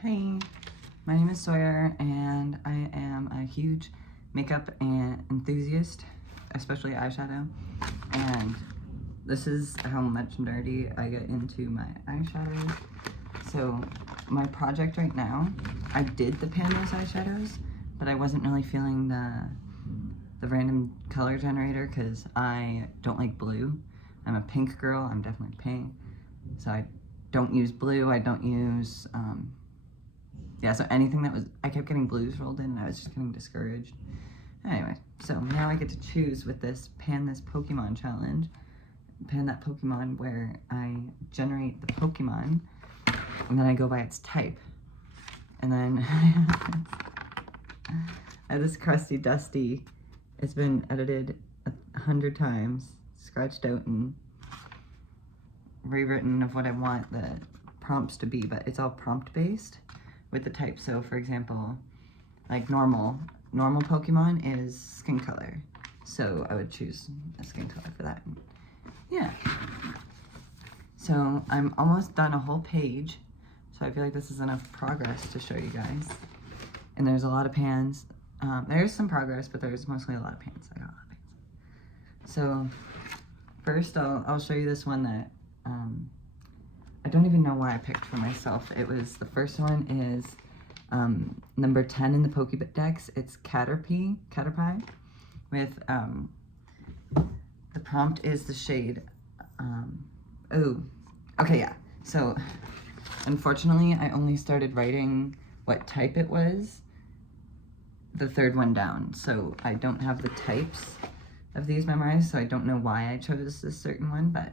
Hey, my name is Sawyer and I am a huge makeup and enthusiast, especially eyeshadow. And this is how much nerdy I get into my eyeshadows. So my project right now, I did the pan those eyeshadows, but I wasn't really feeling the random color generator because I don't like blue. I'm a pink girl, I'm definitely pink. So I don't use blue, I don't use, yeah, so anything that was, I kept getting blues rolled in and I was just getting discouraged. Anyway, so now I get to choose with this pan this Pokemon challenge. Pan that Pokemon where I generate the Pokemon and then I go by its type. And then I have this crusty dusty, it's been edited 100 times, scratched out and rewritten of what I want the prompts to be, but it's all prompt based with the type. So for example, like normal Pokemon is skin color. So I would choose a skin color for that. Yeah. So I'm almost done a whole page. So I feel like this is enough progress to show you guys. And there's a lot of pans. There's some progress, but there's mostly a lot of pans. I got a lot of pans. So first I'll show you this one that I don't even know why I picked for myself. It was, the first one is number 10 in the Pokédex. It's Caterpie with, the prompt is the shade, okay, yeah. So, unfortunately, I only started writing what type it was the third one down. So I don't have the types of these memorized, so I don't know why I chose this certain one, but,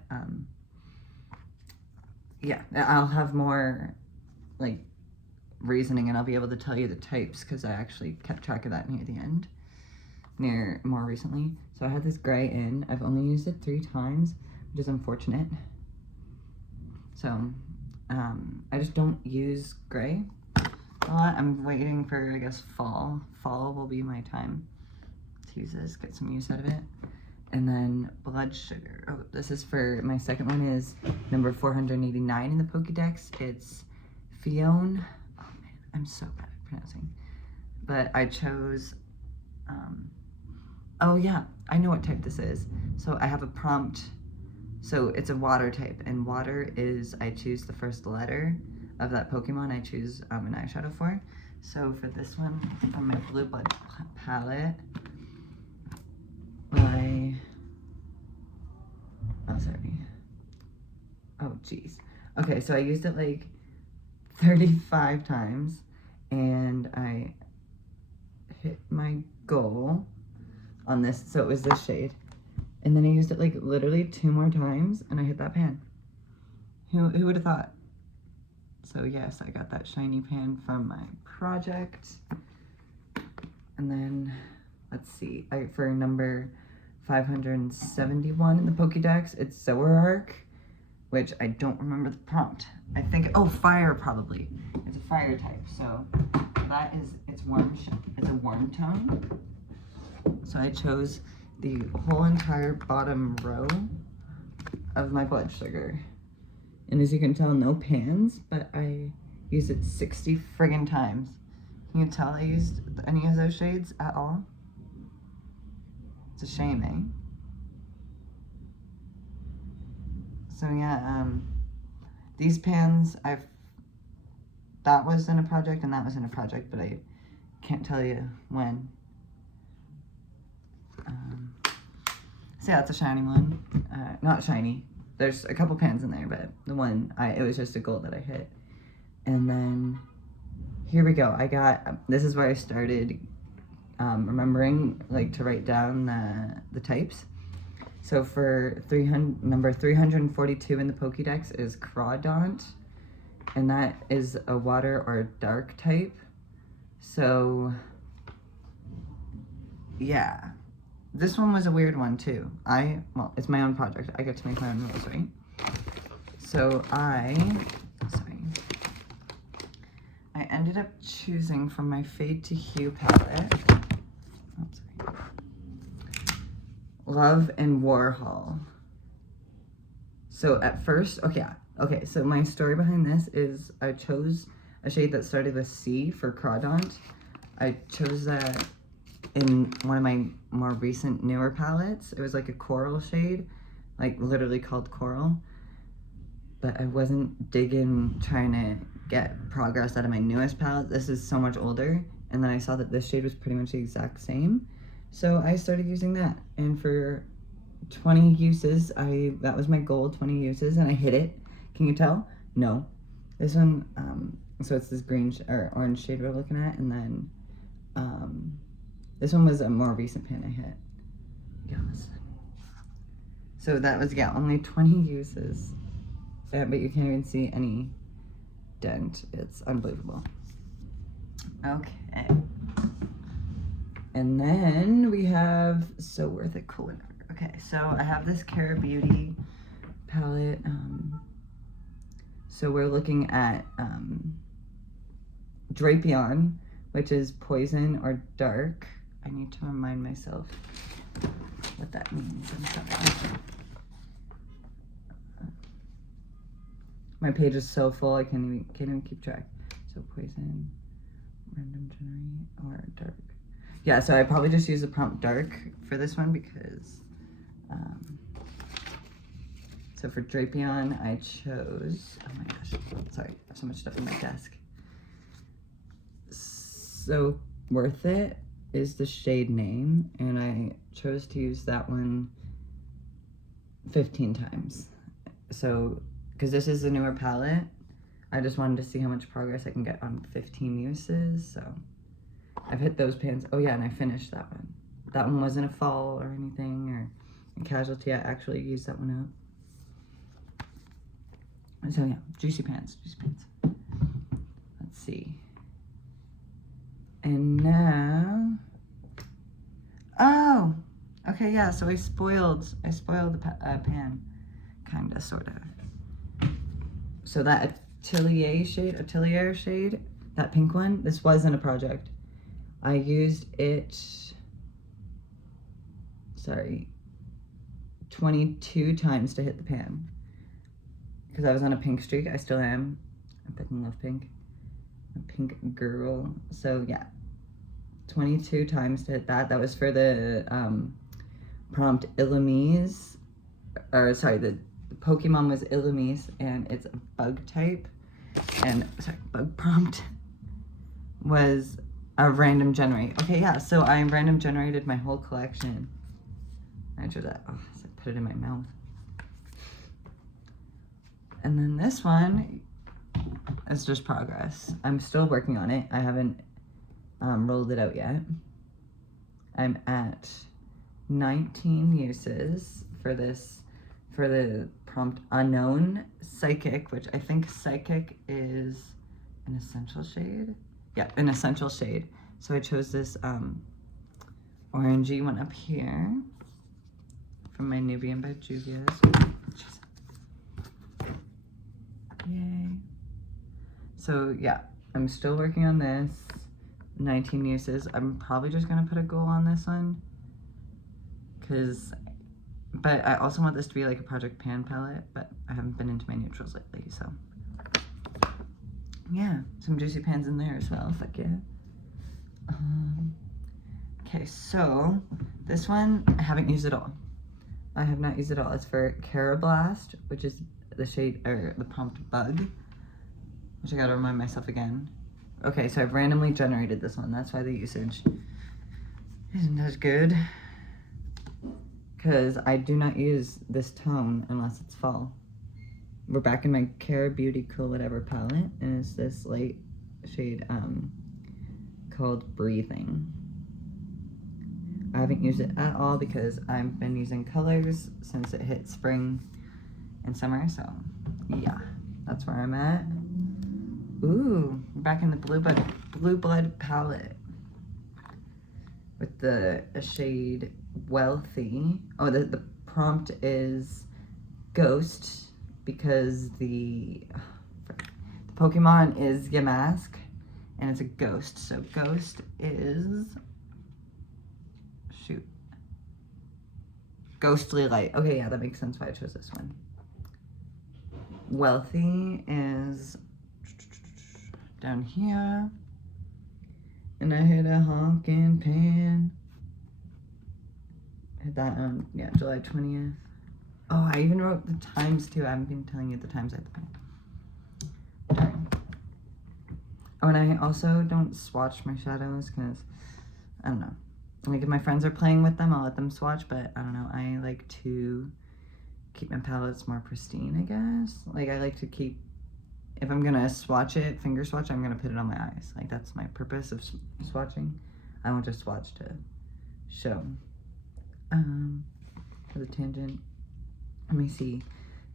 yeah, I'll have more, like, reasoning and I'll be able to tell you the types because I actually kept track of that near the end, more recently. So I had this gray in. I've only used it 3 times, which is unfortunate. So, I just don't use gray a lot. I'm waiting for, I guess, fall. Fall will be my time to use this, get some use out of it. And then blood sugar. Oh, this is for, my second one is number 489 in the Pokédex. It's Fiona. Oh man, I'm so bad at pronouncing. But I chose, oh yeah, I know what type this is. So I have a prompt. So it's a water type, and water is, I choose the first letter of that Pokemon I choose an eyeshadow for. So for this one, from my Blue Blood palette, oh geez. Okay, so I used it like 35 times and I hit my goal on this, so it was this shade. And then I used it like literally 2 more times and I hit that pan. Who would have thought? So yes, I got that shiny pan from my project. And then, let's see, for number 571 in the Pokédex, it's Zoroark, which I don't remember the prompt. I think, oh, fire probably. It's a fire type, so that is, it's a warm tone. So I chose the whole entire bottom row of my blood sugar. And as you can tell, no pans, but I used it 60 friggin' times. Can you tell I used any of those shades at all? It's a shame, eh? So yeah, these pans, that was in a project and that was in a project, but I can't tell you when. So yeah, it's a shiny one. Not shiny. There's a couple pans in there, but the one, it was just a goal that I hit. And then, here we go. This is where I started remembering, like, to write down the types. So for number 342 in the Pokédex is Crawdaunt, and that is a water or a dark type. So, yeah. This one was a weird one too. Well, it's my own project. I get to make my own rules, right? So I ended up choosing from my Fade to Hue palette, Love and Warhol. So at first, okay, so my story behind this is I chose a shade that started with C for Crawdaunt. I chose that in one of my more recent newer palettes. It was like a coral shade, like literally called Coral. But I wasn't digging trying to get progress out of my newest palette. This is so much older. And then I saw that this shade was pretty much the exact same. So I started using that. And for 20 uses, that was my goal, 20 uses, and I hit it. Can you tell? No. This one, so it's this green or orange shade we're looking at, and then this one was a more recent pan I hit. Yes. So that was, yeah, only 20 uses. Yeah, but you can't even see any dent. It's unbelievable. Okay. And then we have So Worth It Cool. Okay, so I have this Cara Beauty palette. So we're looking at Drapion, which is poison or dark. I need to remind myself what that means. I'm sorry. My page is so full I can't even keep track. So poison, random generate, or dark. Yeah, so I probably just use the prompt dark for this one because so for Drapion I chose, oh my gosh, sorry, I have so much stuff in my desk. So Worth It is the shade name, and I chose to use that one 15 times. So, because this is a newer palette, I just wanted to see how much progress I can get on 15 uses, so I've hit those pans. Oh yeah, and I finished that one. That one wasn't a fall or anything, or a casualty. I actually used that one up. So yeah, juicy pans, juicy pans. Let's see. And now, oh, okay, yeah, so I spoiled the pan, kinda, sorta. So that Atelier shade, that pink one, this wasn't a project. I used it, 22 times to hit the pan. Because I was on a pink streak, I still am. I fucking love pink. A pink girl. So yeah, 22 times to hit that. That was for the prompt Illumise, or sorry, the Pokemon was Illumise, and it's a bug type. And bug prompt was a random generate. Okay, yeah, so I random generated my whole collection. I drew that, oh, so I put it in my mouth. And then this one is just progress. I'm still working on it. I haven't rolled it out yet. I'm at 19 uses for this, for the prompt Unknown Psychic, which I think Psychic is an essential shade. Yeah, an essential shade. So I chose this orangey one up here from my Nubian by Juvia's. Yay. So yeah, I'm still working on this. 19 uses. I'm probably just gonna put a goal on this one, but I also want this to be like a Project Pan palette, but I haven't been into my neutrals lately, so yeah, some juicy pans in there as well. Fuck yeah. Okay, so this one I haven't used at all. I have not used it all. It's for Carablast, which is the shade, or the prompt Bug, which I gotta remind myself again. Okay, so I've randomly generated this one. That's why the usage isn't as good, because I do not use this tone unless it's fall. We're back in my Cara Beauty Cool Whatever palette, and it's this light shade called Breathing. I haven't used it at all because I've been using colors since it hit spring and summer, so yeah, that's where I'm at. Ooh, we're back in the Blue Blood palette with the shade Wealthy. Oh, the prompt is Ghost, because the Pokemon is Yamask, and it's a ghost. So Ghost is, shoot, Ghostly Light. Okay, yeah, that makes sense why I chose this one. Wealthy is down here. And I hit a honkin' pan. Hit that on, yeah, July 20th. Oh, I even wrote the times too. I haven't been telling you the times I hit the pan. Darn. Oh, and I also don't swatch my shadows because, I don't know. Like, if my friends are playing with them, I'll let them swatch, but I don't know. I like to keep my palettes more pristine, I guess. Like, I like to keep, if I'm gonna swatch it, finger swatch, I'm gonna put it on my eyes. Like, that's my purpose of swatching. I won't just swatch to show. For the tangent, let me see.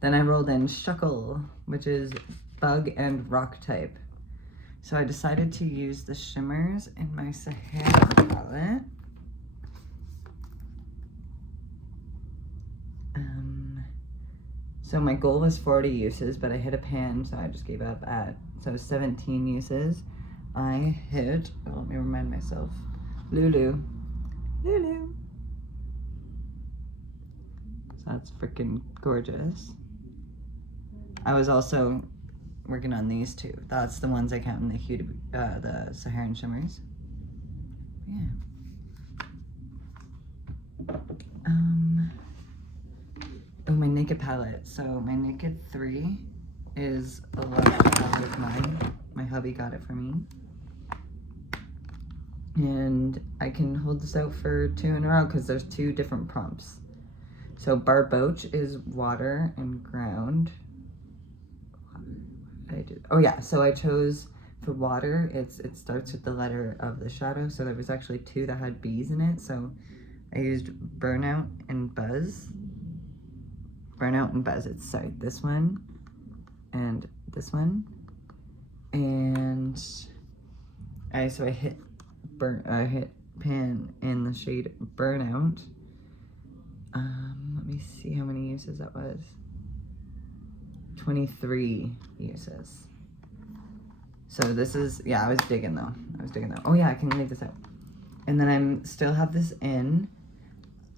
Then I rolled in Shuckle, which is bug and rock type. So I decided to use the shimmers in my Sahara palette. So my goal was 40 uses, but I hit a pan, so I just gave up at, so 17 uses. I hit, oh, let me remind myself, Lulu. So that's freaking gorgeous. I was also working on these two. That's the ones I count in the Saharan shimmers. Yeah. Oh, my Naked palette. So my Naked 3 is a loved palette of mine. My hubby got it for me. And I can hold this out for 2 in a row because there's 2 different prompts. So Barboach is water and ground. Oh yeah, so I chose for water, it starts with the letter of the shadow. So there was actually 2 that had B's in it. So I used Burnout and Buzz. Burnout and Buzz. It's, sorry, this one and this one. And I hit pan in the shade Burnout. Let me see how many uses that was. 23 uses. So this is, yeah, I was digging though. Oh yeah, I can leave this out. And then I'm still have this in,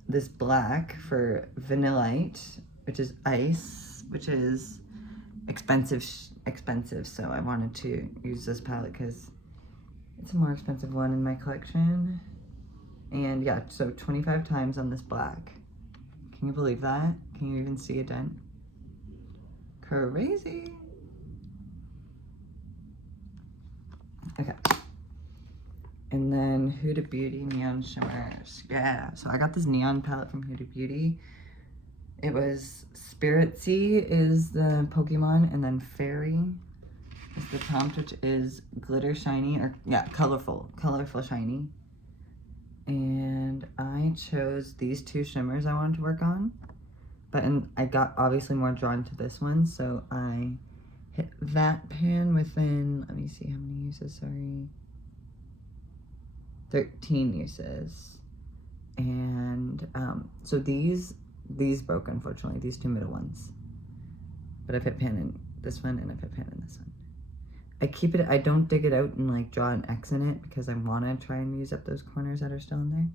this black for Vanillite, which is ice, which is expensive. So I wanted to use this palette because it's a more expensive one in my collection. And yeah, so 25 times on this black. Can you believe that? Can you even see a dent? Crazy. Okay. And then Huda Beauty Neon Shimmers. Yeah, so I got this neon palette from Huda Beauty. It was Spirit Sea is the Pokemon, and then Fairy is the prompt, which is glitter shiny, or yeah, colorful shiny. And I chose these 2 shimmers I wanted to work on, but I got obviously more drawn to this one, so I hit that pan within, let me see how many uses, sorry, 13 uses. And so these broke, unfortunately, these 2 middle ones, but I've hit pan in this one and I've hit pan in this one. I keep it, I don't dig it out and like draw an X in it because I want to try and use up those corners that are still in there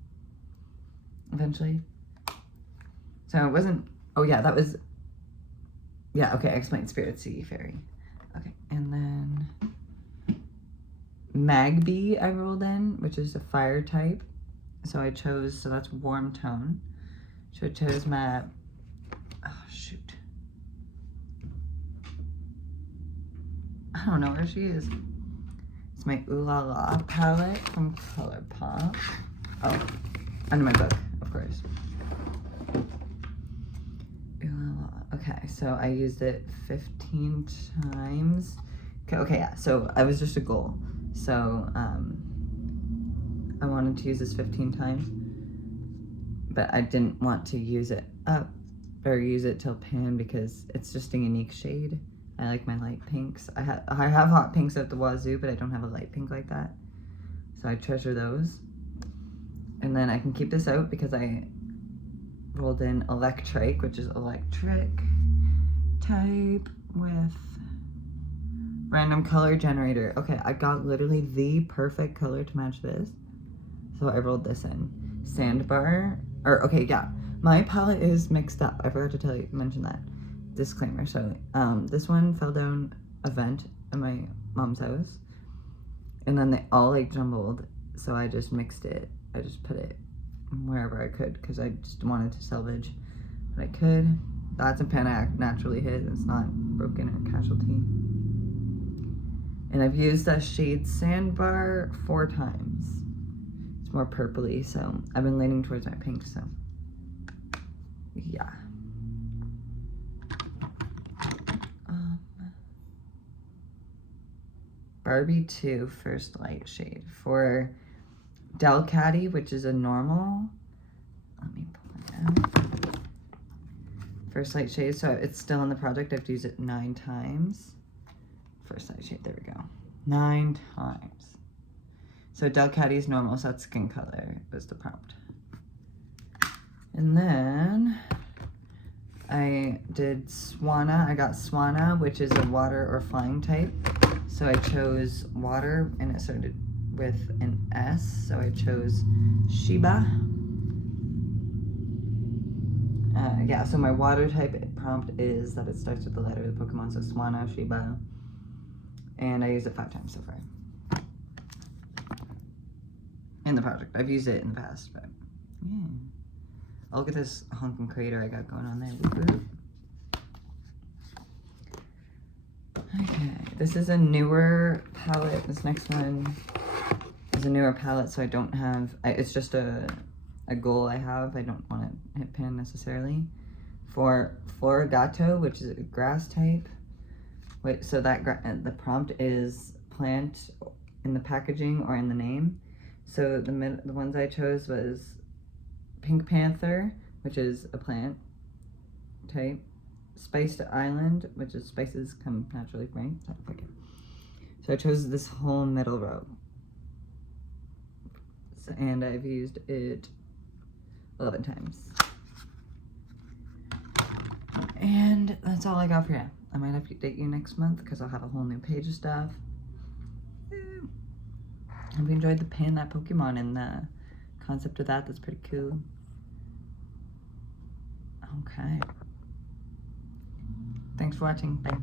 eventually. So it wasn't, oh yeah, that was, yeah, okay, I explained Spirit Sea, Fairy. Okay, and then Magby I rolled in, which is a fire type. So I chose, so that's warm tone. So I chose my, oh shoot. I don't know where she is. It's my Ooh La La palette from ColourPop. Oh, under my book, of course. Ooh La La. Okay, so I used it 15 times. Okay, yeah, so I was just a goal. So I wanted to use this 15 times, but I didn't want to use it up or use it till pan because it's just a unique shade. I like my light pinks. I have hot pinks at the wazoo, but I don't have a light pink like that. So I treasure those. And then I can keep this out because I rolled in Electric, which is electric type with random color generator. Okay, I got literally the perfect color to match this. So I rolled this in. Sandbar, or okay, yeah. My palette is mixed up. I forgot to mention that. Disclaimer. So this one fell down a vent in my mom's house. and then they all like jumbled, so I just mixed it. I just put it wherever I could because I just wanted to salvage what I could. That's a pen I naturally hit. It's not broken or casualty. And I've used that shade Sandbar 4 times. It's more purpley, so I've been leaning towards my pink, so yeah. Barbie 2 First Light shade for Delcatty, which is a normal. Let me pull it out. First Light shade, so it's still in the project. I've used it 9 times. First Light shade, there we go. 9 times. So Delcatty is normal, so that's skin color was the prompt. And then I did Swanna. I got Swanna, which is a water or flying type. So I chose water, and it started with an S, so I chose Shiba. Yeah, so my water type prompt is that it starts with the letter of the Pokemon, so Swanna, Shiba. And I used it 5 times so far. In the project. I've used it in the past, but yeah. Oh, look at this honking crater I got going on there. Whoop, whoop. Okay, this is a newer palette. This next one is a newer palette, so I don't have, it's just a goal I have. I don't want to hit pan necessarily. For Florigato, which is a grass type. Wait, so that the prompt is plant in the packaging or in the name. So the ones I chose was Pink Panther, which is a plant type. Spiced Island, which is spices come naturally, right? So I chose this whole middle row. So, and I've used it 11 times. And that's all I got for you. I might have to update you next month because I'll have a whole new page of stuff. Hope you enjoyed the pan that Pokemon and the concept of that. That's pretty cool. Okay. Thanks for watching. Bye.